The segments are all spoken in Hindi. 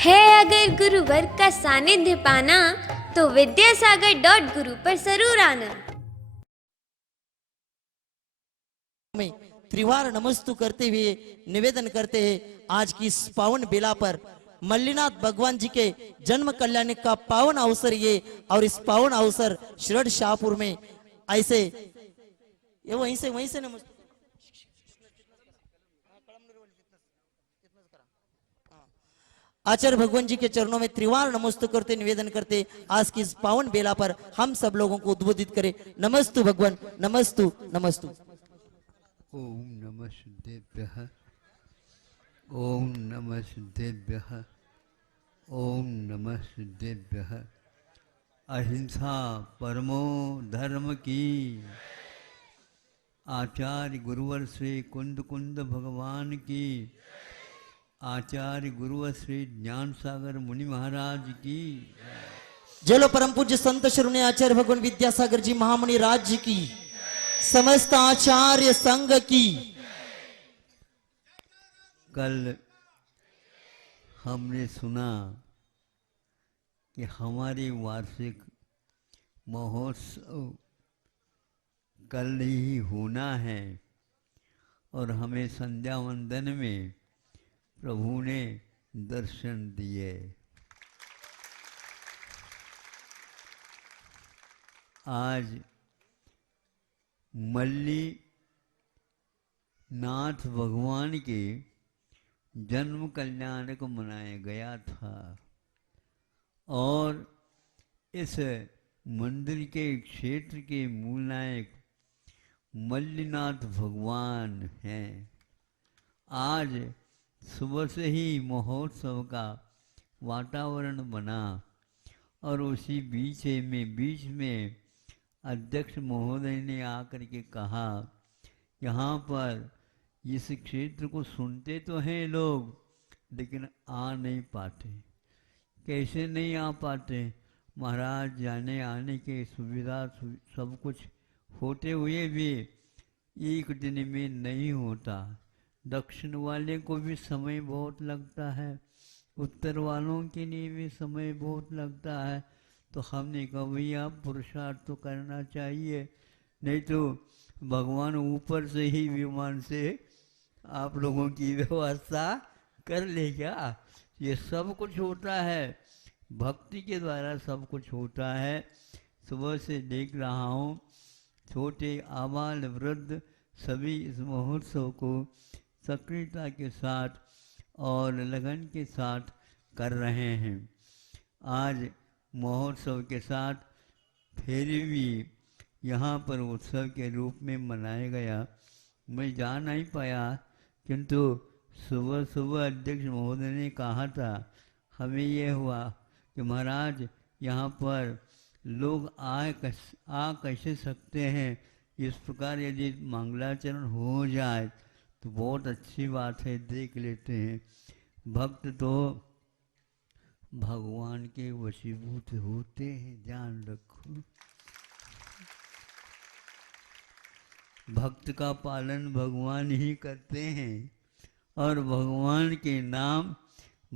है अगर गुरुवर का सानिध्य पाना तो विद्यासागर.गुरु पर जरूर आना। में त्रिवार नमस्तु करते हुए निवेदन करते हैं आज की इस पावन बेला पर मल्लीनाथ भगवान जी के जन्म कल्याण का पावन अवसर ये और इस पावन अवसर शिरड शाहपुर में ऐसे ये वहीं से नमस्तु आचार्य भगवान जी के चरणों में त्रिवार नमस्तु करते निवेदन करते आज की इस पावन बेला पर हम सब लोगों को उद्बोधित करें। नमस्तु भगवान, नमस्तु नमस्तु। ओम नमः सिद्धेभ्यः, ओम नमः सिद्धेभ्यः, ओम नमः सिद्धेभ्यः। अहिंसा परमो धर्म की। आचार्य गुरुवर श्री कुंद कुंद भगवान की। आचार्य गुरुवर श्री ज्ञान सागर मुनि महाराज की। जलो परम पूज्य संत शिरोमणि आचार्य भगवान विद्यासागर जी महामुनि राज जी की, समस्त आचार्य संघ की। कल हमने सुना कि हमारी वार्षिक महोत्सव कल ही होना है और हमें संध्या वंदन में प्रभु ने दर्शन दिए। आज मल्ली नाथ भगवान के जन्म कल्याण को मनाया गया था और इस मंदिर के क्षेत्र के मूल नायक मल्लीनाथ भगवान हैं। आज सुबह से ही महोत्सव का वातावरण बना और उसी बीच में अध्यक्ष महोदय ने आकर के कहा, यहाँ पर इस क्षेत्र को सुनते तो हैं लोग लेकिन आ नहीं पाते। कैसे नहीं आ पाते महाराज? जाने आने के सुविधा सब कुछ होते हुए भी एक दिन में नहीं होता। दक्षिण वाले को भी समय बहुत लगता है, उत्तर वालों के लिए भी समय बहुत लगता है। तो हमने कहा भैया पुरुषार्थ तो करना चाहिए, नहीं तो भगवान ऊपर से ही विमान से आप लोगों की व्यवस्था कर लेगा। ये सब कुछ होता है, भक्ति के द्वारा सब कुछ होता है। सुबह से देख रहा हूँ छोटे आबाल वृद्ध सभी इस महोत्सव को सक्रियता के साथ और लगन के साथ कर रहे हैं। आज महोत्सव के साथ फेरी भी यहाँ पर उत्सव के रूप में मनाया गया। मैं जा नहीं पाया, किंतु सुबह अध्यक्ष महोदय ने कहा था, हमें ये हुआ कि महाराज यहाँ पर लोग आ कैसे सकते हैं। इस प्रकार यदि मंगलाचरण हो जाए तो बहुत अच्छी बात है, देख लेते हैं। भक्त तो भगवान के वशीभूत होते हैं, ध्यान रखो। भक्त का पालन भगवान ही करते हैं और भगवान के नाम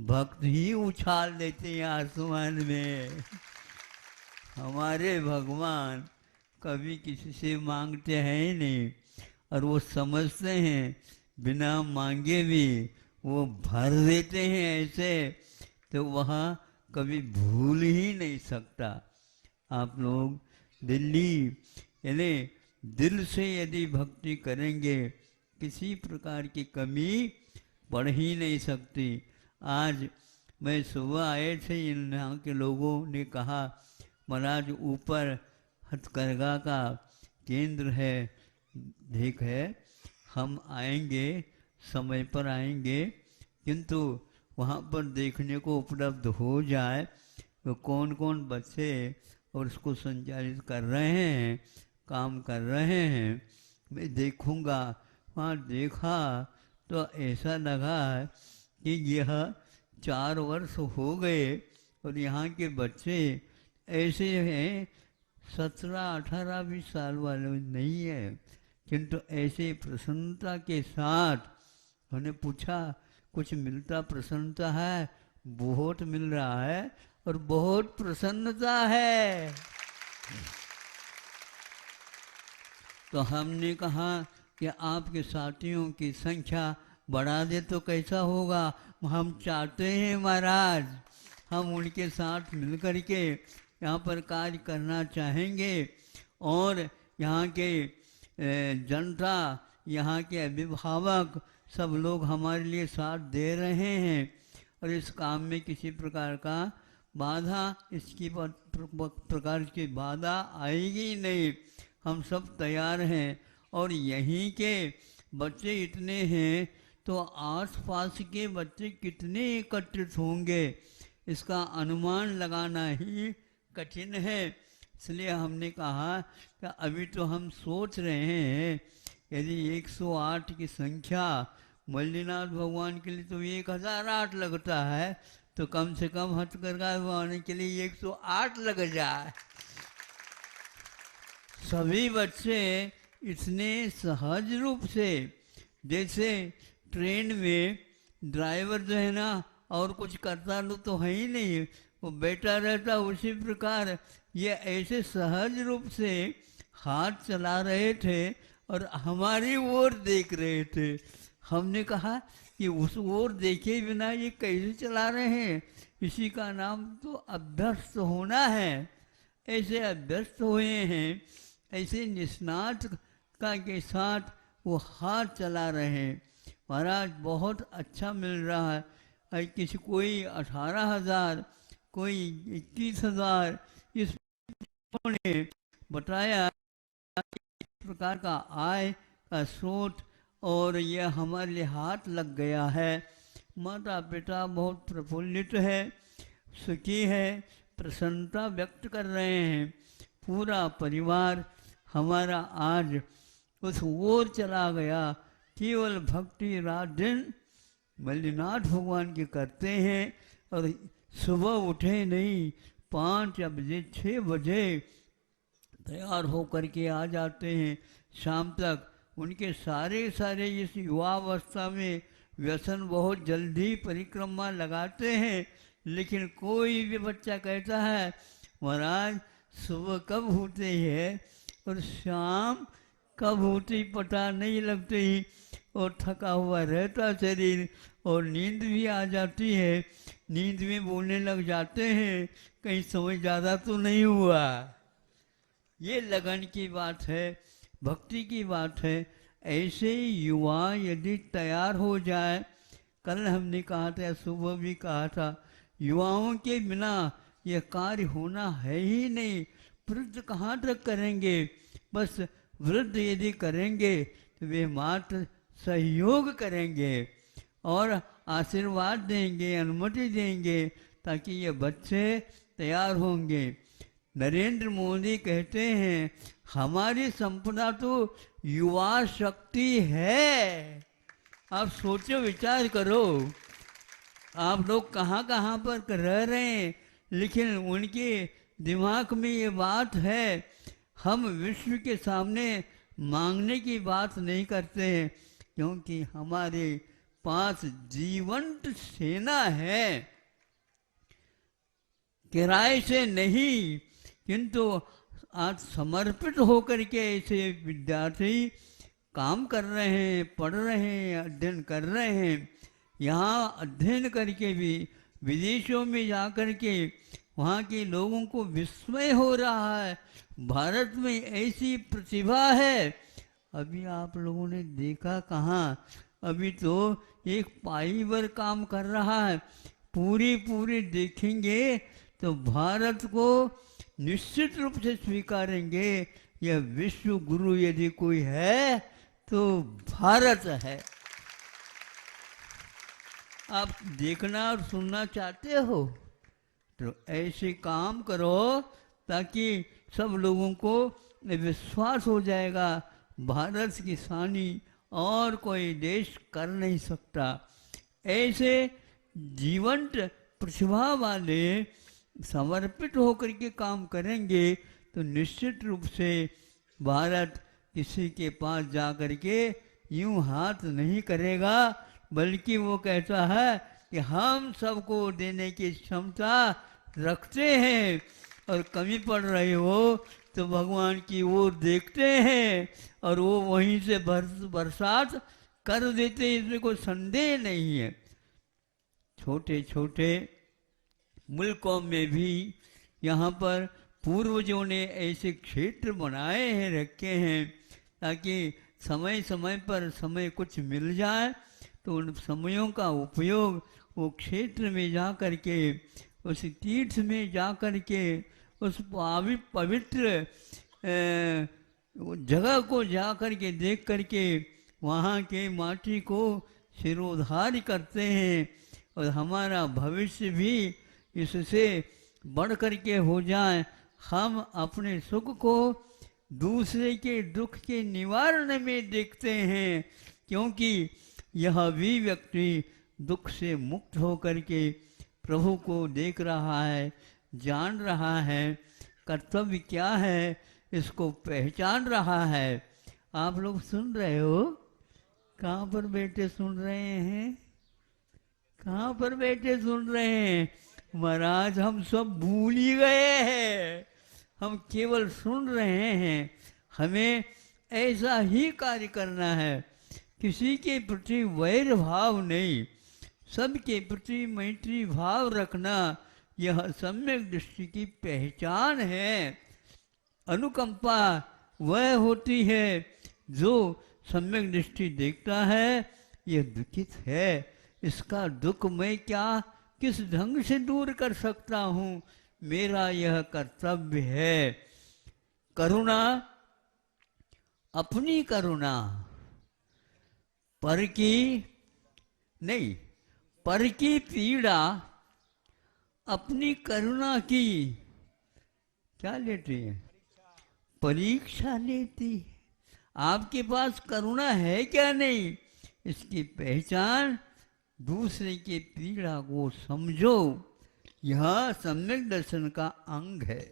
भक्त ही उछाल देते हैं आसमान में। हमारे भगवान कभी किसी से मांगते हैं ही नहीं और वो समझते हैं बिना मांगे भी वो भर देते हैं ऐसे, तो वहाँ कभी भूल ही नहीं सकता। आप लोग दिल्ली यानी दिल से यदि भक्ति करेंगे किसी प्रकार की कमी पड़ ही नहीं सकती। आज मैं सुबह आए थे, यहाँ के लोगों ने कहा महाराज ऊपर हथकरघा का केंद्र है, ठीक है हम आएंगे, समय पर आएंगे, किंतु वहाँ पर देखने को उपलब्ध हो जाए तो कौन कौन बच्चे और उसको संचालित कर रहे हैं, काम कर रहे हैं, मैं देखूँगा। वहाँ देखा तो ऐसा लगा कि यह 4 वर्ष हो गए और यहाँ के बच्चे ऐसे हैं 17-18 भी साल वाले नहीं है, किंतु ऐसे प्रसन्नता के साथ उन्हें पूछा कुछ मिलता प्रसन्नता है? बहुत मिल रहा है और बहुत प्रसन्नता है। तो हमने कहा कि आपके साथियों की संख्या बढ़ा दे तो कैसा होगा। हम चाहते हैं महाराज, हम उनके साथ मिलकर के यहाँ पर कार्य करना चाहेंगे और यहाँ के जनता, यहाँ के अभिभावक सब लोग हमारे लिए साथ दे रहे हैं और इस काम में किसी प्रकार का बाधा, इसकी प्रकार की बाधा आएगी नहीं। हम सब तैयार हैं और यहीं के बच्चे इतने हैं तो आसपास के बच्चे कितने एकत्रित होंगे इसका अनुमान लगाना ही कठिन है। इसलिए हमने कहा कि अभी तो हम सोच रहे हैं यदि 108 की संख्या मल्लीनाथ भगवान के लिए तो 1008 लगता है, तो कम से कम हथकरघा बनवाने के लिए 108 लग जाए। सभी बच्चे इतने सहज रूप से, जैसे ट्रेन में ड्राइवर जो है ना और कुछ करता तो है ही नहीं, वो बैठा रहता, उसी प्रकार ये ऐसे सहज रूप से हाथ चला रहे थे और हमारी ओर देख रहे थे। हमने कहा कि उस ओर देखे बिना ये कैसे चला रहे हैं, इसी का नाम तो अभ्यस्त होना है। ऐसे अभ्यस्त हुए हैं, ऐसे निष्णात का के साथ वो हाथ चला रहे हैं। महाराज बहुत अच्छा मिल रहा है। किसी कोई 18,000, कोई 21,000, इस ने बताया इस प्रकार का आय का स्रोत और यह हमारे लिए हाथ लग गया है। माता पिता बहुत प्रफुल्लित है, सुखी है, प्रसन्नता व्यक्त कर रहे हैं। पूरा परिवार हमारा आज उस ओर चला गया। केवल भक्ति रात दिन मल्लीनाथ भगवान की करते हैं और सुबह उठे नहीं, 5 बजे 6 बजे तैयार होकर के आ जाते हैं। शाम तक उनके सारे इस युवावस्था में व्यसन बहुत जल्दी परिक्रमा लगाते हैं, लेकिन कोई भी बच्चा कहता है महाराज सुबह कब होते है और शाम कब होती पता नहीं लगती ही, और थका हुआ रहता शरीर और नींद भी आ जाती है। नींद में बोलने लग जाते हैं, कहीं समय ज़्यादा तो नहीं हुआ। ये लगन की बात है, भक्ति की बात है। ऐसे युवा यदि तैयार हो जाए, कल हमने कहा था, सुबह भी कहा था, युवाओं के बिना यह कार्य होना है ही नहीं। वृद्ध कहाँ तक करेंगे, बस वृद्ध यदि करेंगे तो वे मात्र सहयोग करेंगे और आशीर्वाद देंगे, अनुमति देंगे, ताकि ये बच्चे तैयार होंगे। नरेंद्र मोदी कहते हैं हमारी संपदा तो युवा शक्ति है। आप सोचो, विचार करो, आप लोग कहाँ कहाँ पर रह रहे हैं, लेकिन उनके दिमाग में ये बात है। हम विश्व के सामने मांगने की बात नहीं करते हैं, क्योंकि हमारे पास जीवंत सेना है। किराए से नहीं, किंतु आज समर्पित होकर के ऐसे विद्यार्थी काम कर रहे हैं, पढ़ रहे हैं, अध्ययन कर रहे हैं। यहाँ अध्ययन करके भी विदेशों में जा कर के वहाँ के लोगों को विस्मय हो रहा है, भारत में ऐसी प्रतिभा है। अभी आप लोगों ने देखा कहाँ, अभी तो एक पाईवर काम कर रहा है। पूरी देखेंगे तो भारत को निश्चित रूप से स्वीकारेंगे। यह विश्व गुरु यदि कोई है तो भारत है। आप देखना और सुनना चाहते हो तो ऐसे काम करो ताकि सब लोगों को विश्वास हो जाएगा, भारत की शानी और कोई देश कर नहीं सकता। ऐसे जीवंत प्रतिभा वाले समर्पित होकर के काम करेंगे तो निश्चित रूप से भारत किसी के पास जा कर के यूं हाथ नहीं करेगा, बल्कि वो कहता है कि कि हम सबको देने की क्षमता रखते हैं, और कमी पड़ रही हो तो भगवान की ओर देखते हैं और वो वहीं से बरसात कर देते हैं, इसमें कोई संदेह नहीं है। छोटे छोटे मुल्कों में भी यहाँ पर पूर्वजों ने ऐसे क्षेत्र बनाए हैं, रखे हैं, ताकि समय समय पर समय कुछ मिल जाए तो उन समयों का उपयोग वो क्षेत्र में जा कर के, उस तीर्थ में जा कर के, उस पवित्र जगह को जा कर के देख कर के वहाँ के माटी को सिरोधार्य करते हैं, और हमारा भविष्य भी इससे बढ़ कर के हो जाए। हम अपने सुख को दूसरे के दुख के निवारण में देखते हैं, क्योंकि यह भी व्यक्ति दुख से मुक्त होकर के प्रभु को देख रहा है, जान रहा है, कर्तव्य क्या है इसको पहचान रहा है। आप लोग सुन रहे हो? कहाँ पर बैठे सुन रहे हैं? कहाँ पर बैठे सुन रहे हैं? महाराज हम सब भूल ही गए हैं, हम केवल सुन रहे हैं। हमें ऐसा ही कार्य करना है, किसी के प्रति वैर भाव नहीं, सबके प्रति मैत्री भाव रखना, यह सम्यक दृष्टि की पहचान है। अनुकंपा वह होती है जो सम्यक दृष्टि देखता है यह दुखित है, इसका दुख मैं क्या किस ढंग से दूर कर सकता हूँ, मेरा यह कर्तव्य है। करुणा, अपनी करुणा, पर की नहीं, पर की पीड़ा अपनी करुणा की क्या लेती है? परीक्षा लेती है। आपके पास करुणा है क्या नहीं, इसकी पहचान दूसरे के पीड़ा को समझो, यह सम्यक दर्शन का अंग है।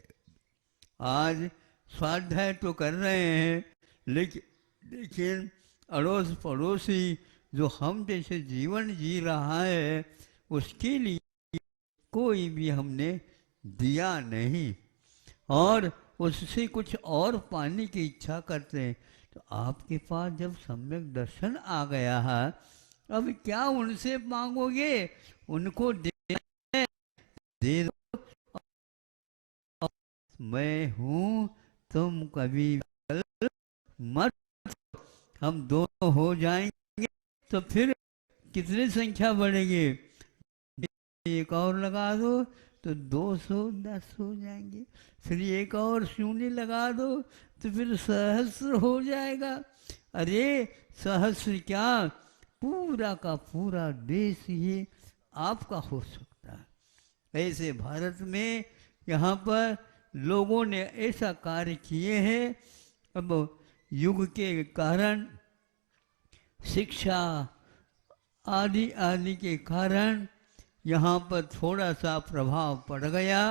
आज स्वाध्याय तो कर रहे हैं, लेकिन अड़ोस पड़ोसी जो हम जैसे जीवन जी रहा है उसके लिए कोई भी हमने दिया नहीं, और उससे कुछ और पाने की इच्छा करते हैं। तो आपके पास जब सम्यक दर्शन आ गया है, अब क्या उनसे मांगोगे? उनको दे दो। मैं हूँ, तुम कभी मत, हम दोनों हो जाएंगे तो फिर कितनी संख्या बढ़ेगी? एक और लगा दो तो 210 हो जाएंगे, फिर एक और शून्य लगा दो तो फिर सहस्र हो जाएगा। अरे सहस्र क्या, पूरा का पूरा देश ही आपका हो सकता है। ऐसे भारत में यहाँ पर लोगों ने ऐसा कार्य किए हैं। अब युग के कारण, शिक्षा आदि आदि के कारण यहाँ पर थोड़ा सा प्रभाव पड़ गया,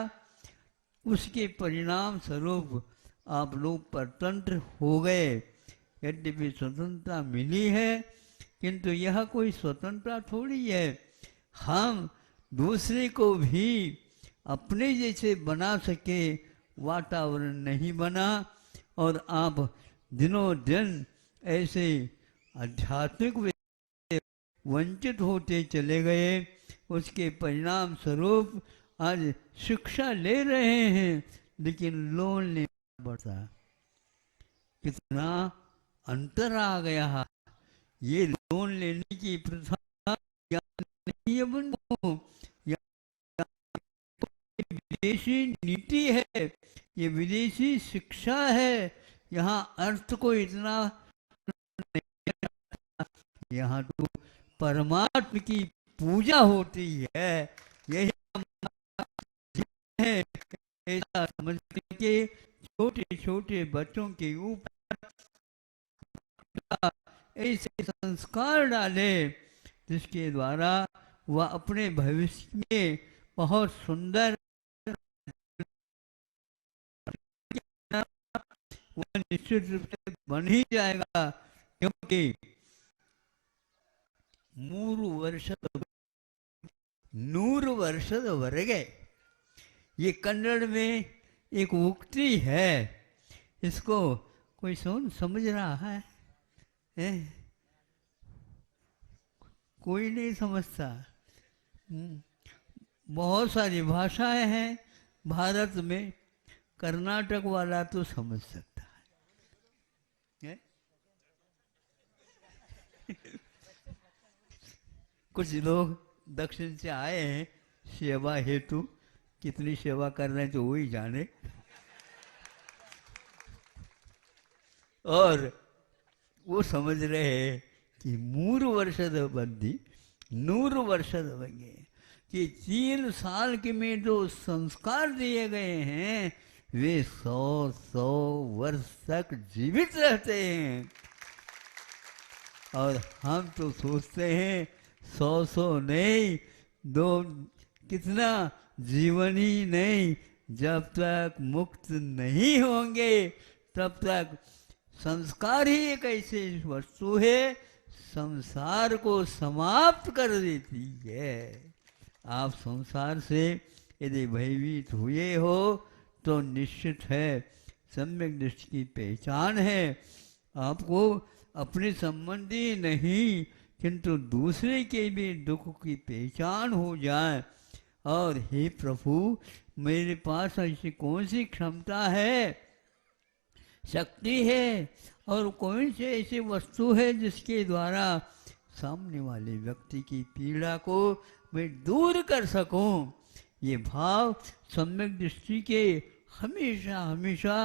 उसके परिणाम स्वरूप आप लोग परतंत्र हो गए। यद्यपि स्वतंत्रता मिली है, किंतु यह कोई स्वतंत्रता थोड़ी है। हम दूसरे को भी अपने जैसे बना सके वातावरण नहीं बना, और आप दिनों दिन ऐसे आध्यात्मिक वंचित होते चले गए। उसके परिणाम स्वरूप आज शिक्षा ले रहे हैं, लेकिन लोन नहीं बढ़ता। कितना अंतर आ गया है। ये लोन लेने की प्रथा नहीं है बंधु, विदेशी नीति है, ये विदेशी शिक्षा है। यहाँ अर्थ को इतना, यहाँ तो परमात्मा की पूजा होती है। यही है, ऐसा समझ के छोटे छोटे बच्चों के ऊपर ऐसे संस्कार डाले जिसके द्वारा वह अपने भविष्य में बहुत सुंदर, वह निश्चित रूप से बन ही जाएगा। क्योंकि 3 ವರ್ಷ 100 वर्षद वर्गे। ये कन्नड़ में एक उक्ति है, इसको कोई समझ रहा है? कोई नहीं समझता। बहुत सारी भाषाएं हैं भारत में, कर्नाटक वाला तो समझ सकता है। कुछ लोग दक्षिण से आए हैं सेवा हेतु, कितनी सेवा कर रहे हैं तो वही जाने। और वो समझ रहे हैं कि 3 वर्षद बंदी 100 वर्षद बंगे, कि 3 साल के में जो संस्कार दिए गए हैं वे 100 वर्ष तक जीवित रहते हैं। और हम तो सोचते हैं 100 नहीं, दो कितना जीवन ही नहीं, जब तक मुक्त नहीं होंगे तब तक संस्कार ही एक ऐसी वस्तु है संसार को समाप्त कर देती है। आप संसार से यदि भयभीत हुए हो तो निश्चित है सम्यक दृष्टि की पहचान है। आपको अपने संबंधी नहीं किंतु दूसरे के भी दुख की पहचान हो जाए। और हे प्रभु, मेरे पास ऐसी कौन सी क्षमता है, शक्ति है और कौन सी ऐसी वस्तु है जिसके द्वारा सामने वाले व्यक्ति की पीड़ा को मैं दूर कर सकूं। ये भाव सम्यक दृष्टि के हमेशा हमेशा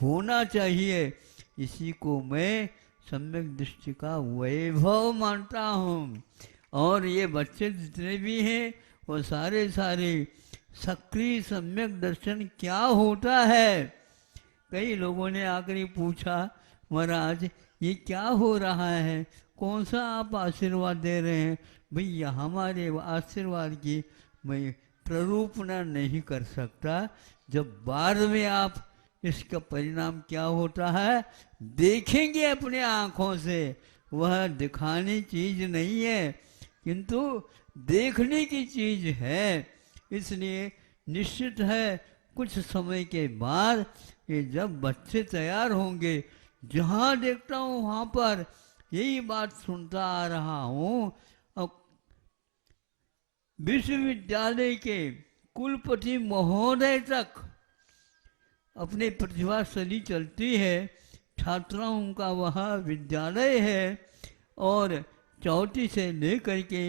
होना चाहिए। इसी को मैं सम्यक दृष्टि का वैभव मानता हूँ। और ये बच्चे जितने भी हैं वो सारे सक्रिय सम्यक दर्शन क्या होता है। कई लोगों ने आकर ही पूछा, महाराज ये क्या हो रहा है, कौन सा आप आशीर्वाद दे रहे हैं। भैया हमारे आशीर्वाद की मैं प्ररूपना नहीं कर सकता, जब बाद में आप इसका परिणाम क्या होता है देखेंगे अपने आँखों से। वह दिखाने चीज नहीं है किंतु देखने की चीज है। इसलिए निश्चित है कुछ समय के बाद ये जब बच्चे तैयार होंगे, जहाँ देखता हूँ वहाँ पर यही बात सुनता आ रहा हूँ। विश्वविद्यालय के कुलपति महोदय तक अपने प्रतिभाशाली चलती है। छात्राओं का वह विद्यालय है और चौथी से लेकर के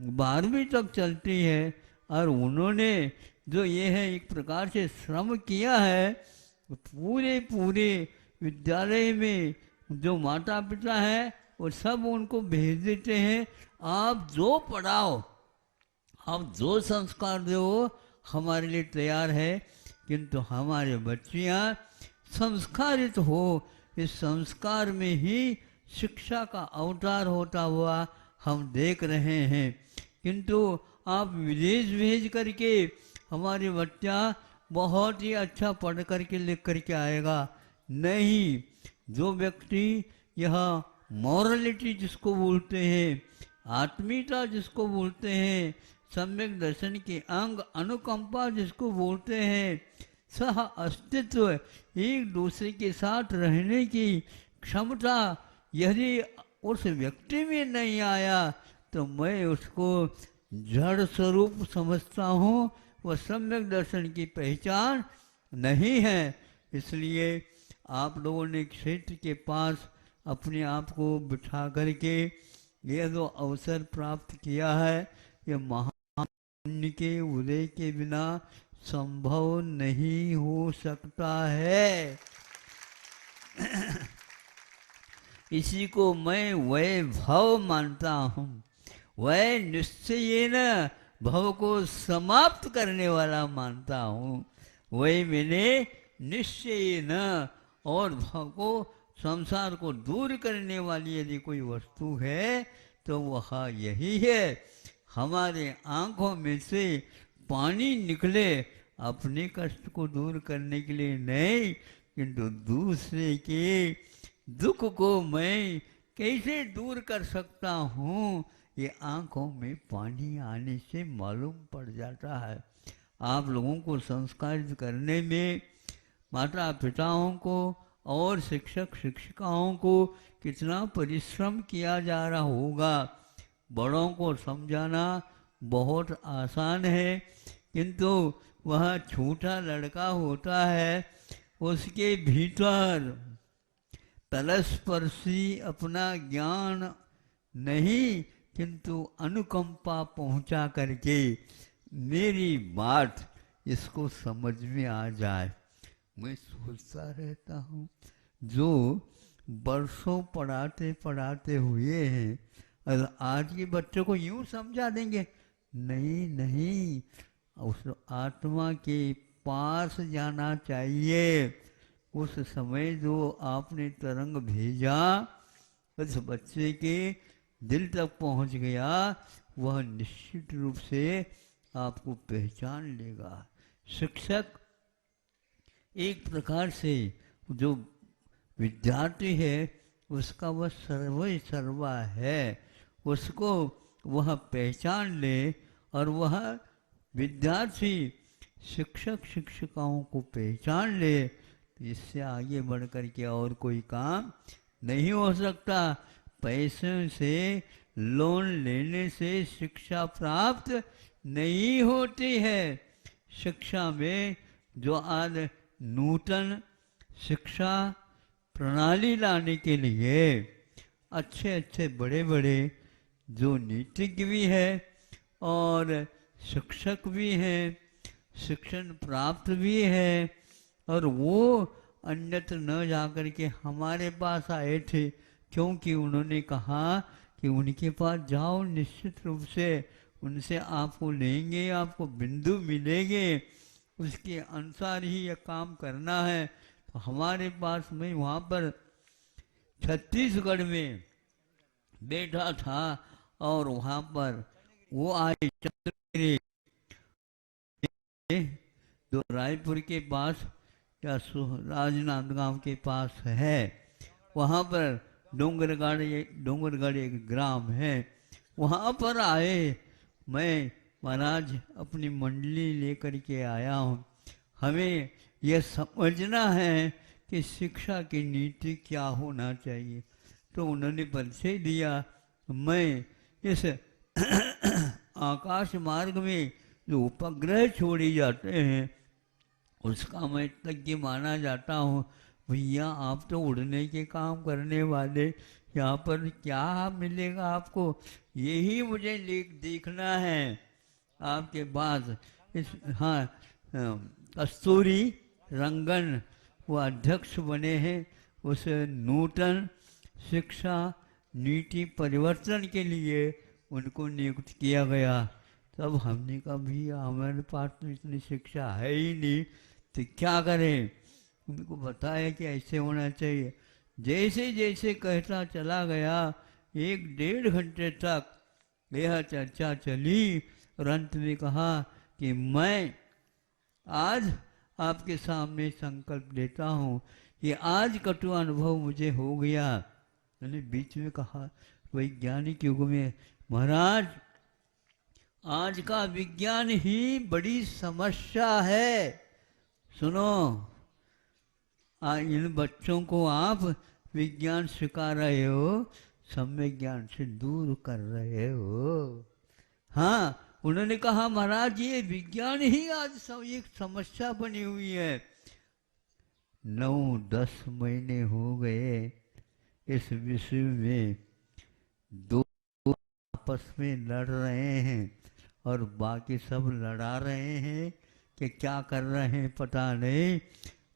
12वीं तक चलती है। और उन्होंने जो ये है एक प्रकार से श्रम किया है, पूरे विद्यालय में जो माता पिता है वो सब उनको भेज देते हैं, आप जो पढ़ाओ, आप जो संस्कार दो हमारे लिए तैयार है। किंतु हमारे बच्चियाँ संस्कारित हो, इस संस्कार में ही शिक्षा का अवतार होता हुआ हम देख रहे हैं। किंतु आप विदेश भेज करके हमारे बच्चा बहुत ही अच्छा पढ़ करके लिख करके आएगा, नहीं। जो व्यक्ति यह मॉरलिटी जिसको बोलते हैं, आत्मीयता जिसको बोलते हैं, सम्यक दर्शन के अंग अनुकंपा जिसको बोलते हैं, सह अस्तित्व, एक दूसरे के साथ रहने की क्षमता यदि उस व्यक्ति में नहीं आया तो मैं उसको जड़ स्वरूप समझता हूँ, वह सम्यक दर्शन की पहचान नहीं है। इसलिए आप लोगों ने क्षेत्र के पास अपने आप को बिठा करके यह जो अवसर प्राप्त किया है, यह महापुण्य के उदय के बिना संभव नहीं हो सकता है। इसी को मैं वैभव मानता हूँ। वै निश्चयेन भव को समाप्त करने वाला मानता हूँ। वही मैंने निश्चयेन, और भव को संसार को दूर करने वाली यदि कोई वस्तु है तो वह यही है। हमारे आँखों में से पानी निकले अपने कष्ट को दूर करने के लिए नहीं, किंतु दूसरे के दुख को मैं कैसे दूर कर सकता हूँ, ये आंखों में पानी आने से मालूम पड़ जाता है। आप लोगों को संस्कारित करने में माता पिताओं को और शिक्षक शिक्षिकाओं को कितना परिश्रम किया जा रहा होगा। बड़ों को समझाना बहुत आसान है, किंतु वह छोटा लड़का होता है, उसके भीतर तलस्पर्शी अपना ज्ञान नहीं किंतु अनुकंपा पहुंचा करके मेरी बात इसको समझ में आ जाए। मैं सोचता रहता हूँ, जो बरसों पढ़ाते पढ़ाते हुए हैं, और आज के बच्चों को यूं समझा देंगे, नहीं नहीं, उस आत्मा के पास जाना चाहिए। उस समय जो आपने तरंग भेजा उस बच्चे के दिल तक पहुंच गया, वह निश्चित रूप से आपको पहचान लेगा। शिक्षक एक प्रकार से जो विद्यार्थी है उसका वह सर्वा है, उसको वह पहचान ले और वह विद्यार्थी शिक्षक शिक्षिकाओं को पहचान ले, तो इससे आगे बढ़ कर के और कोई काम नहीं हो सकता। पैसे से लोन लेने से शिक्षा प्राप्त नहीं होती है। शिक्षा में जो आज नूतन शिक्षा प्रणाली लाने के लिए अच्छे अच्छे बड़े बड़े जो नीतिज्ञ भी है और शिक्षक भी हैं, शिक्षण प्राप्त भी है, और वो अन्यत्र न जाकर के हमारे पास आए थे, क्योंकि उन्होंने कहा कि उनके पास जाओ, निश्चित रूप से उनसे आपको लेंगे, आपको बिंदु मिलेंगे, उसके अनुसार ही यह काम करना है। तो हमारे पास मैं वहाँ पर छत्तीसगढ़ में बैठा था और वहाँ पर वो आए चंद्रगिरी, जो रायपुर के पास या राजनांदगांव के पास है, वहाँ पर डोंगरगढ़ एक ग्राम है, वहाँ पर आए। मैं महाराज अपनी मंडली लेकर के आया हूँ। हमें यह समझना है कि शिक्षा की नीति क्या होना चाहिए। तो उन्होंने परिचय दिया। मैं इस आकाश मार्ग में जो उपग्रह छोड़े जाते हैं उसका मैं तज्ञ माना जाता हूँ। भैया आप तो उड़ने के काम करने वाले, यहाँ पर क्या मिलेगा आपको, यही मुझे देखना है आपके पास। इस हाँ, कस्तूरी रंगन वो अध्यक्ष बने हैं। उस नूतन शिक्षा नीति परिवर्तन के लिए उनको नियुक्त किया गया। तब हमने कहा भैया हमारे पास तो इतनी शिक्षा है ही नहीं, तो क्या करें। उनको बताया कि ऐसे होना चाहिए। जैसे जैसे कहता चला गया, 1-1.5 घंटे तक यह चर्चा चली और अंत में कहा कि मैं आज आपके सामने संकल्प लेता हूँ कि आज कटु अनुभव मुझे हो गया। मैंने बीच में कहा वैज्ञानिक युग में, महाराज आज का विज्ञान ही बड़ी समस्या है। सुनो, इन बच्चों को आप विज्ञान सिखा रहे हो, सम्यक ज्ञान से दूर कर रहे हो। हाँ, उन्होंने कहा महाराज ये विज्ञान ही आज एक समस्या बनी हुई है। 9-10 महीने हो गए इस विषय में, दो आपस में लड़ रहे हैं और बाकी सब लड़ा रहे हैं कि क्या कर रहे हैं पता नहीं।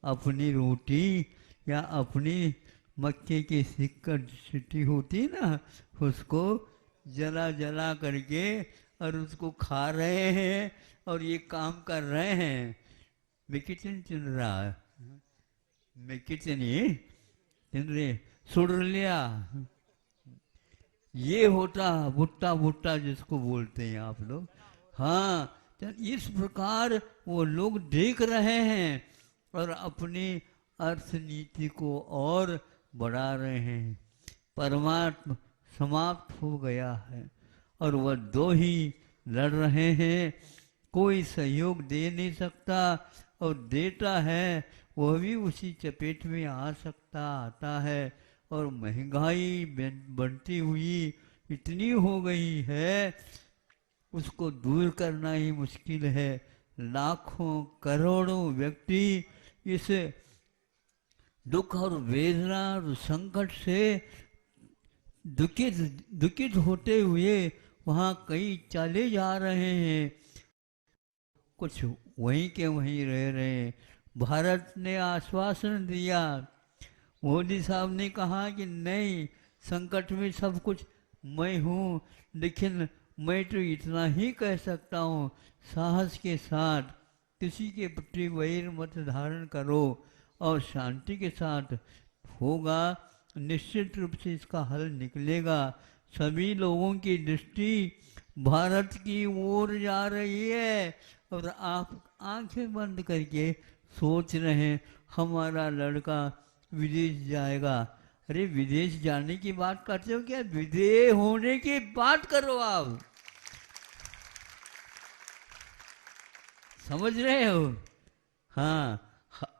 अपनी रोटी या अपनी मक्के की सिट्टी होती ना, उसको जला जला करके और उसको खा रहे हैं और ये काम कर रहे हैं। मैं कितनी चिन रहा है, मैं कितनी चिन रहे, सुन लिया। ये होता भुट्टा भुट्टा जिसको बोलते हैं आप लोग। हाँ, तो इस प्रकार वो लोग देख रहे हैं और अपनी अर्थ नीति को और बढ़ा रहे हैं। परमात्मा समाप्त हो गया है। और वह दो ही लड़ रहे हैं, कोई सहयोग दे नहीं सकता, और देता है वह भी उसी चपेट में आ सकता आता है। और महंगाई बढ़ती हुई इतनी हो गई है, उसको दूर करना ही मुश्किल है। लाखों करोड़ों व्यक्ति इस दुख और वेदना और संकट से दुखित दुखित होते हुए वहाँ कई चले जा रहे हैं, कुछ वहीं के वहीं रह रहे हैं। भारत ने आश्वासन दिया, मोदी साहब ने कहा कि नहीं, संकट में सब कुछ मैं हूँ, लेकिन मैं तो इतना ही कह सकता हूँ, साहस के साथ किसी के प्रति वैर मत धारण करो और शांति के साथ होगा, निश्चित रूप से इसका हल निकलेगा। सभी लोगों की दृष्टि भारत की ओर जा रही है और आप आंखें बंद करके सोच रहे हैं हमारा लड़का विदेश जाएगा। अरे विदेश जाने की बात करते हो क्या? विदेश होने की बात करो आप, समझ रहे हो? हाँ,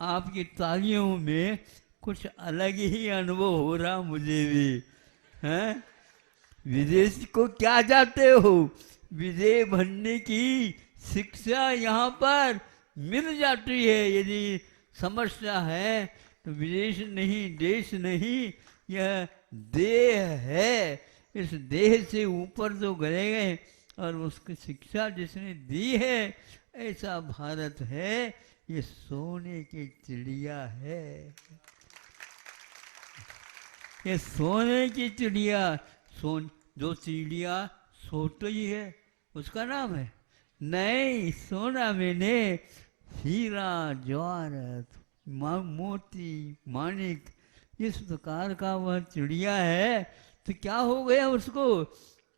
आपकी तालियों में कुछ अलग ही अनुभव हो रहा मुझे भी। हैं, विदेश को क्या जाते हो? विदेश बनने की शिक्षा यहाँ पर मिल जाती है। यदि समस्या है तो विदेश नहीं, देश नहीं, यह देह है। इस देह से ऊपर जो गए गए और उसकी शिक्षा जिसने दी है, ऐसा भारत है, ये सोने की चिड़िया है। ये सोने की चिड़िया, जो चिड़िया सोती है उसका नाम है नहीं, सोना मैंने हीरा जवाहरत मोती माणिक, इस प्रकार का वह चिड़िया है। तो क्या हो गया उसको?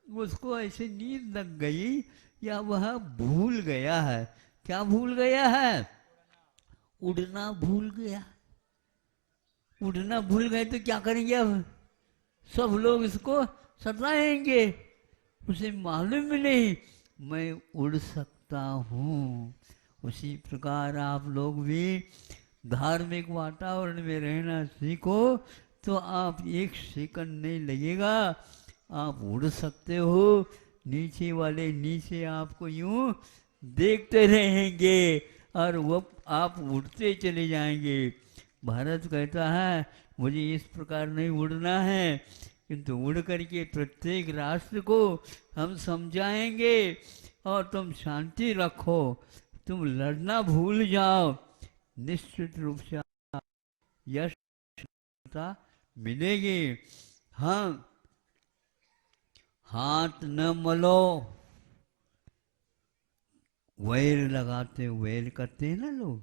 उसको ऐसे नींद लग गई या वह भूल गया है। क्या भूल गया है? उड़ना भूल गया। उड़ना भूल गए तो क्या करेंगे अब? सब लोग इसको सताएंगे। उसे मालूम भी नहीं मैं उड़ सकता हूँ। उसी प्रकार आप लोग भी धार्मिक वातावरण में रहना सीखो, तो आप एक सेकंड नहीं लगेगा, आप उड़ सकते हो। नीचे वाले नीचे आपको यूं देखते रहेंगे और वो आप उड़ते चले जाएंगे। भारत कहता है मुझे इस प्रकार नहीं उड़ना है, किंतु उड़ करके प्रत्येक राष्ट्र को हम समझाएंगे और तुम शांति रखो, तुम लड़ना भूल जाओ, निश्चित रूप से यश मिलेगी। हाँ, हाथ न मलो, वैर लगाते, वैर करते हैं ना लोग,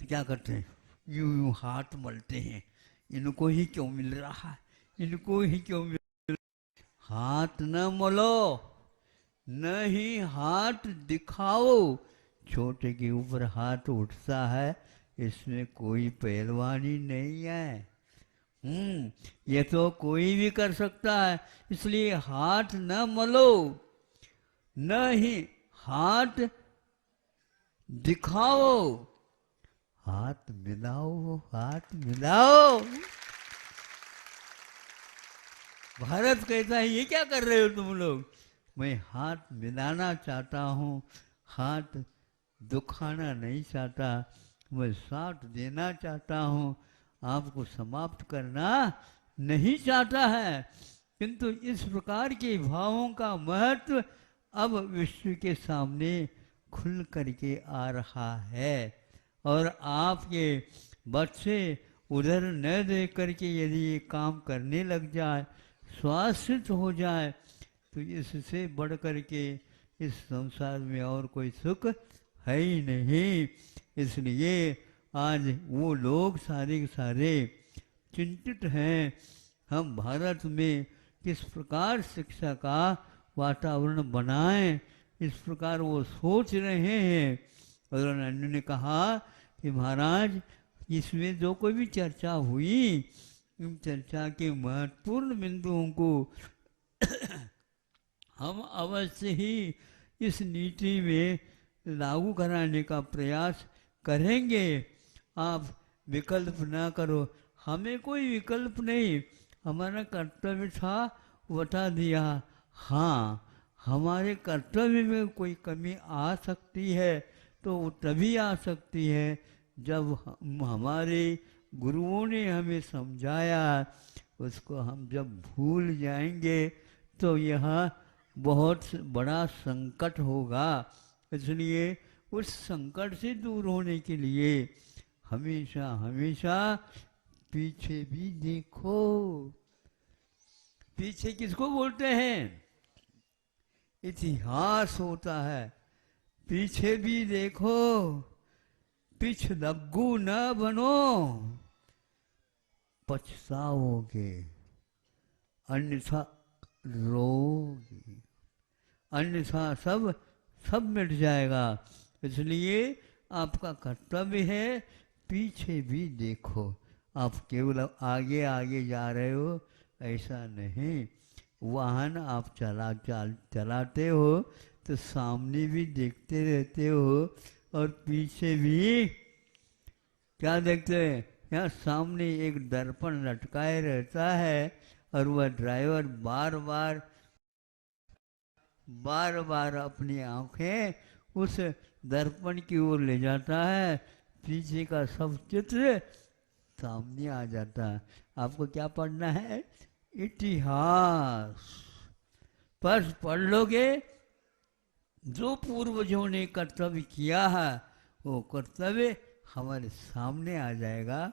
तो क्या करते हैं? यूं यूं हाथ मलते हैं, इनको ही क्यों मिल रहा है, इनको ही क्यों मिल रहा है। हाथ न मलो, न ही हाथ दिखाओ। छोटे के ऊपर हाथ उठता है, इसमें कोई पहलवानी नहीं है। ये तो कोई भी कर सकता है, इसलिए हाथ न मलो, न ही हाथ दिखाओ, हाथ मिलाओ, हाथ मिलाओ। भारत कहता है ये क्या कर रहे हो तुम लोग? मैं हाथ मिलाना चाहता हूँ, हाथ दुखाना नहीं चाहता, मैं साथ देना चाहता हूँ, आपको समाप्त करना नहीं चाहता है। किंतु इस प्रकार के भावों का महत्व अब विश्व के सामने खुल करके आ रहा है। और आपके बच्चे उधर न देख करके यदि ये काम करने लग जाए, स्वास्थ्य हो जाए, तो इससे बढ़ करके इस संसार में और कोई सुख है ही नहीं। इसलिए आज वो लोग सारे के सारे चिंतित हैं, हम भारत में किस प्रकार शिक्षा का वातावरण बनाएं, इस प्रकार वो सोच रहे हैं। और अन्य ने कहा कि महाराज, इसमें जो कोई भी चर्चा हुई, उन चर्चा के महत्वपूर्ण बिंदुओं को हम अवश्य ही इस नीति में लागू कराने का प्रयास करेंगे। आप विकल्प ना करो, हमें कोई विकल्प नहीं, हमारा कर्तव्य था बता दिया। हाँ, हमारे कर्तव्य में कोई कमी आ सकती है तो वो तभी आ सकती है जब हमारे गुरुओं ने हमें समझाया। उसको हम जब भूल जाएंगे तो यह बहुत बड़ा संकट होगा। इसलिए उस संकट से दूर होने के लिए हमेशा हमेशा पीछे भी देखो। पीछे किसको बोलते हैं? इतिहास होता है। पीछे भी देखो, पिछलग्गू न बनो, पछताओगे, अन्यथा रोगे, अन्यथा सब मिट जाएगा। इसलिए आपका कर्तव्य है पीछे भी देखो। आप केवल आगे आगे जा रहे हो ऐसा नहीं। वाहन आप चलाते हो तो सामने भी देखते रहते हो और पीछे भी क्या देखते हैं? यहाँ सामने एक दर्पण लटकाए रहता है और वह ड्राइवर बार बार अपनी आंखें उस दर्पण की ओर ले जाता है। पीछे का सब चित्र सामने आ जाता है। आपको क्या पढ़ना है? इतिहास। पर पढ़ लोगे, जो पूर्वजों ने कर्तव्य किया है वो कर्तव्य हमारे सामने आ जाएगा।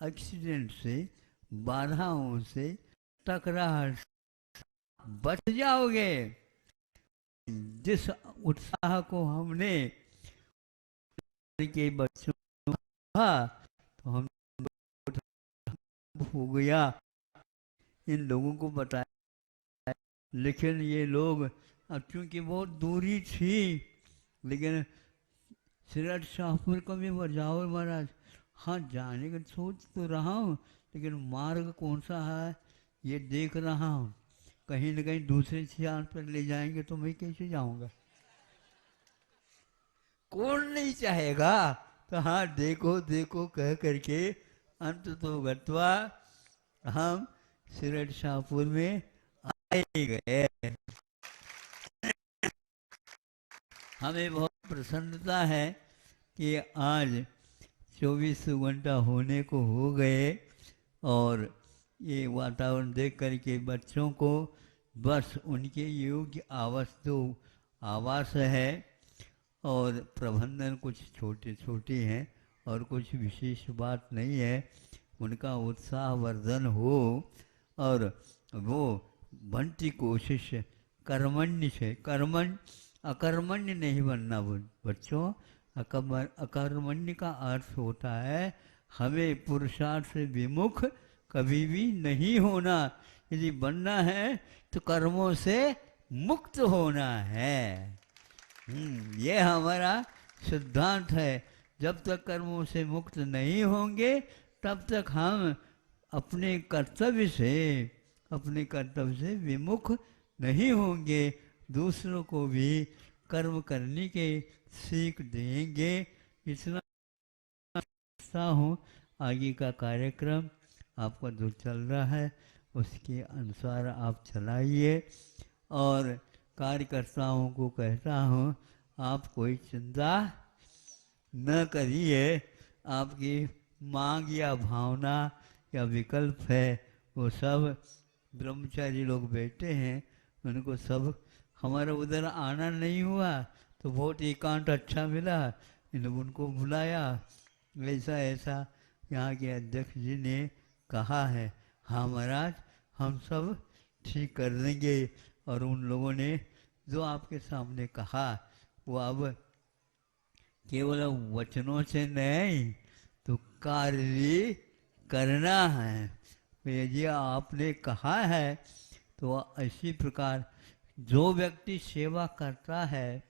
एक्सीडेंट से, बाधाओं से, टकराहट से बच जाओगे। जिस उत्साह को हमने के बच्चों का तो हम हो गया इन लोगों को बताया, लेकिन ये लोग अब चूंकि बहुत दूरी थी, लेकिन सिरठ शाहपुर को भी जाओ महाराज। हाँ, जाने का सोच तो रहा हूँ, लेकिन मार्ग कौन सा है ये देख रहा हूँ। कहीं न कहीं दूसरे चांद पर ले जाएंगे तो मैं कैसे जाऊंगा? कौन नहीं चाहेगा? तो हाँ, देखो देखो कह करके अंत तो गत्वा हम सिरठ शाहपुर में आए गए। हमें बहुत प्रसन्नता है कि आज 24 घंटा होने को हो गए और ये वातावरण देख करके बच्चों को बस उनके योग्य आवास है और प्रबंधन कुछ छोटे छोटे हैं और कुछ विशेष बात नहीं है। उनका उत्साह वर्धन हो और वो बनती कोशिश कर्मण्य से, अकर्मण्य नहीं बनना बच्चों। अकर्मण्य का अर्थ होता है हमें पुरुषार्थ से विमुख कभी भी नहीं होना। यदि बनना है तो कर्मों से मुक्त होना है। ये हमारा सिद्धांत है। जब तक कर्मों से मुक्त नहीं होंगे तब तक हम अपने कर्तव्य से विमुख नहीं होंगे। दूसरों को भी कर्म करने के सीख देंगे। इतना हूँ। आगे का कार्यक्रम आपका जो चल रहा है उसके अनुसार आप चलाइए और कार्यकर्ताओं को कहता हूँ आप कोई चिंता न करिए। आपकी मांग या भावना या विकल्प है वो सब ब्रह्मचारी लोग बैठे हैं, उनको सब हमारा उधर आना नहीं हुआ तो बहुत एकांत अच्छा मिला, इन उनको बुलाया। ऐसा ऐसा यहाँ के अध्यक्ष जी ने कहा है। हाँ महाराज, हम सब ठीक कर देंगे। और उन लोगों ने जो आपके सामने कहा वो अब केवल वचनों से नहीं तो कार्य भी करना है। तो यदि आपने कहा है तो इसी प्रकार जो व्यक्ति सेवा करता है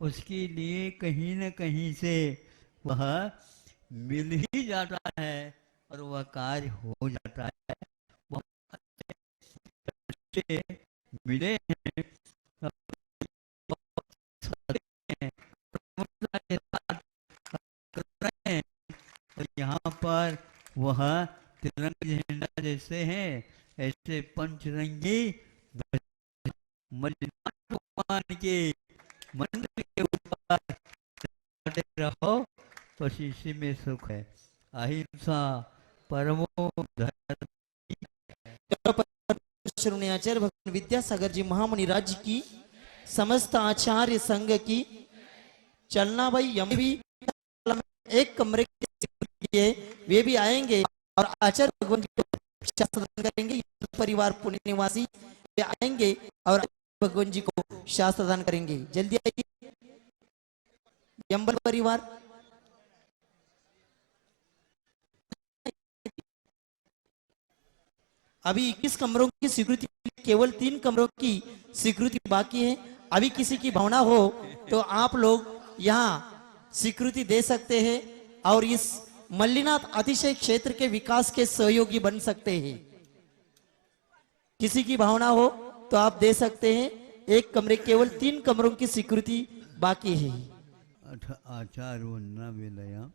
उसके लिए कहीं न कहीं से वह मिल ही जाता है और वह कार्य हो जाता है। बहुत अच्छे मिले हैं और यहाँ पर वह तिरंगा झंडा जैसे हैं ऐसे पंचरंगी मल्लिनाथ भगवान के मंदिर के ऊपर खड़े रहो, बस इसी में सुख है। अहिंसा परमो धर्म। श्रोणी आचार्य भगवान विद्यासागर जी महामुनि राज्य की समस्त आचार्य संघ की चलना भाई हम भी एक कमरे के वे भी आएंगे और आचार्य भगवान जी को शास्त्र दान करेंगे। परिवार पुण्य निवासी वे आएंगे और भगवान जी को शास्त्र दान करेंगे। जल्दी आइए यंबल परिवार। अभी 21 कमरों की स्वीकृति, केवल 3 कमरों की स्वीकृति बाकी है। अभी किसी की भावना हो तो आप लोग यहाँ स्वीकृति दे सकते हैं और इस मल्लिनाथ अतिशय क्षेत्र के विकास के सहयोगी बन सकते हैं। किसी की भावना हो तो आप दे सकते हैं। एक कमरे, केवल 3 कमरों की स्वीकृति बाकी है। आचार्य वंदना वेलायाम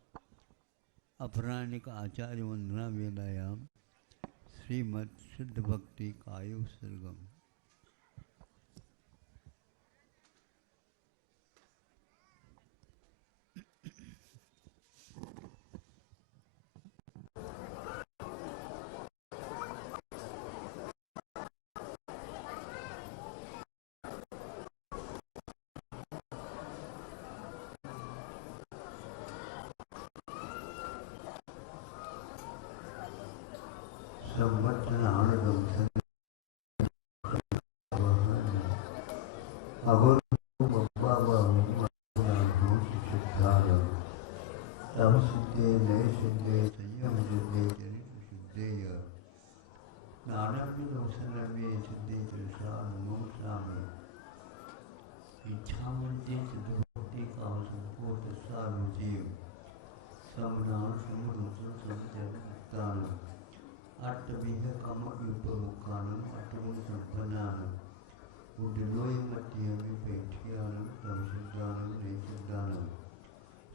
अपराणिक आचार्य वंदना वेलायाम श्रीमद शुद्ध भक्ति कायो सर्गम।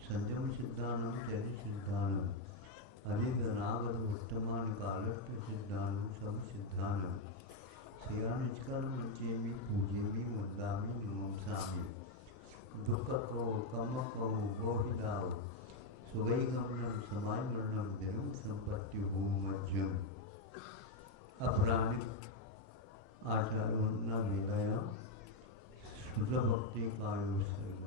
संजम सिद्धानम चरि सिद्धानम हरिगनागत वर्तमान कालस्त सिद्धानम सब सिद्धानम श्रेयानिष्कर मंचेमी पूजेमी वंदामी नमस्सामि दुख को कम को बोहिदाओ सुगई गमनम समाय मरणम धर्म संपत्ति भूमज्यम। अपराणिक आचार्य वंदना वेलायाम शुद्ध भक्ति कायो सर्गम।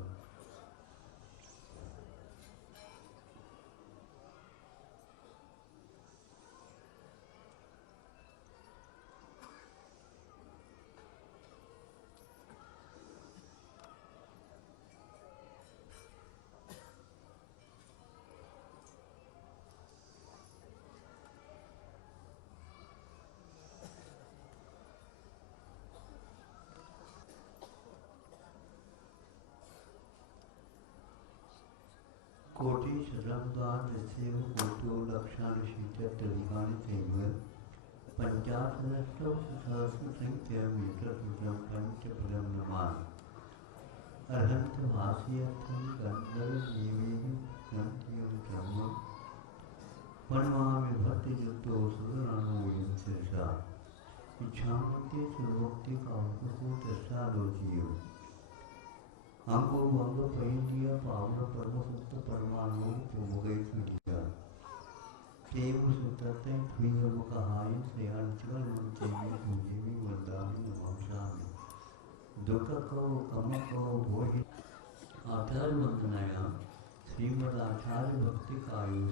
कोटि शरद्वार दस्येव कोटो लक्षान शीतलिकानि चैव पंचाशदष्टौ सहस्र संख्यामीतरसुतं पंचपदं नमामि। अर्हन्त भास्यर्थं गन्धर्वदेवीं नन्त्यं ब्रह्मं प्रणमामि भक्तियुक्तो सुरनामोऽयं शिरसा। इच्छामते सर्वोक्ति कामको दशालोचियो हमको भंग पहिंदिया पावन परम सत्य परमाणु उपमोगय सुधिया केव सुतते द्वियम कहाय श्रेयांचल मंचेमी पूजेमी वंदामी नमस्सामि दुख को कम को भोहि। आचार्य वंदनाया श्रीमद आचार्य भक्ति कायो।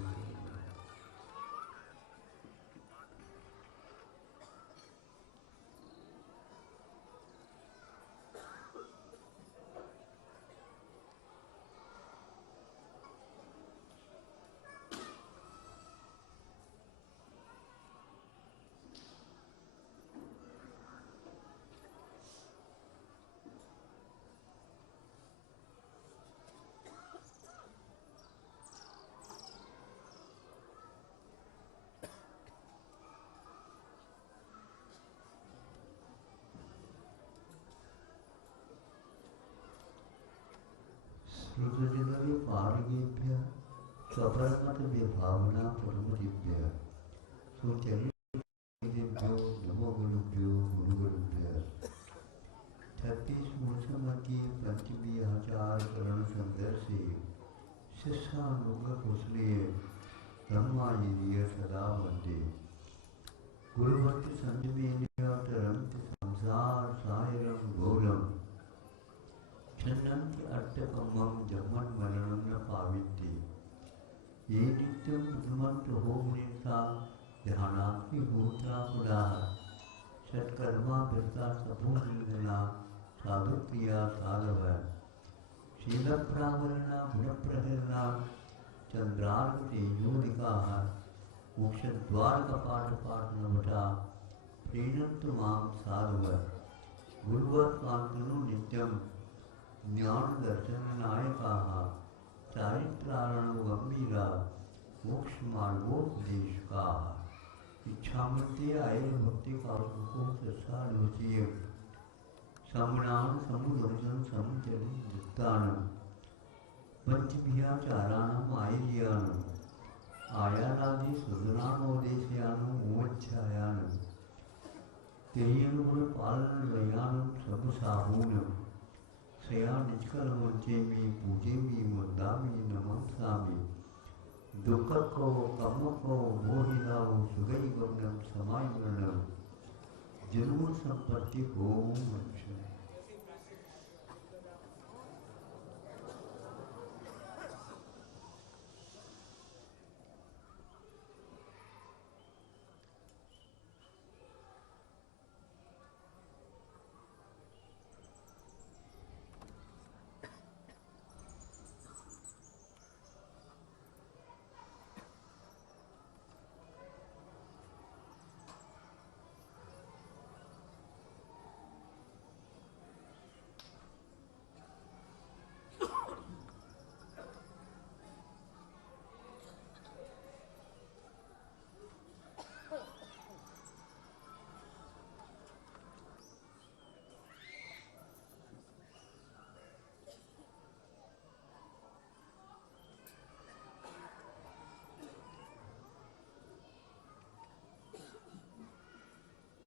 श्रुतजनरे पारगेभ्य स्वपरमत विभावना परमदिभ्य सुचरितेभ्यो नमो गुरुभ्यो गुरुगुरुभ्य 36 मौसम की पंचमी आचार करण संदर्भ से शिष्यानुग कुशलीय ब्रह्माजीय सदा वंदे गुरुभक्ति संजमेन तरंत संसार सायरम गोलम छन्नंत अट्टकमम जमन मरणम न पावित्ति ये नित्यम बुद्धमंत हो मुनिसा ध्यानात्मी होता पुराह सत्कर्मा विरता सबो निर्गुणा साधु प्रिया साधव शील प्रावरणा गुण प्रहरणा चंद्रार्क तेजोनिका मोक्ष द्वार का पाठ पाठ नवटा प्रेरंत माम साधव गुरुवर कांतनु नित्यम ज्ञान दर्शन नायका चारित्रारण गंभीरा मोक्ष मार्गोपदेशका इच्छामृत्य आय भक्ति कारुको ससालोचीय समणान समुदर्शन समचरि दित्तानम पंचभियाचाराणम आयर्यानम आयानादि सुदनामोदेशयानम उमच्छायानम तेयनुगुण पालन लयानम सब साबूनम श्रेया निष्कल मंचे में पूजे में मुद्दामी नमस्कामी दुख को कम को मोहिदाओ सुगई गमनम समाय वर्णम जन्म संपत्ति को मंशन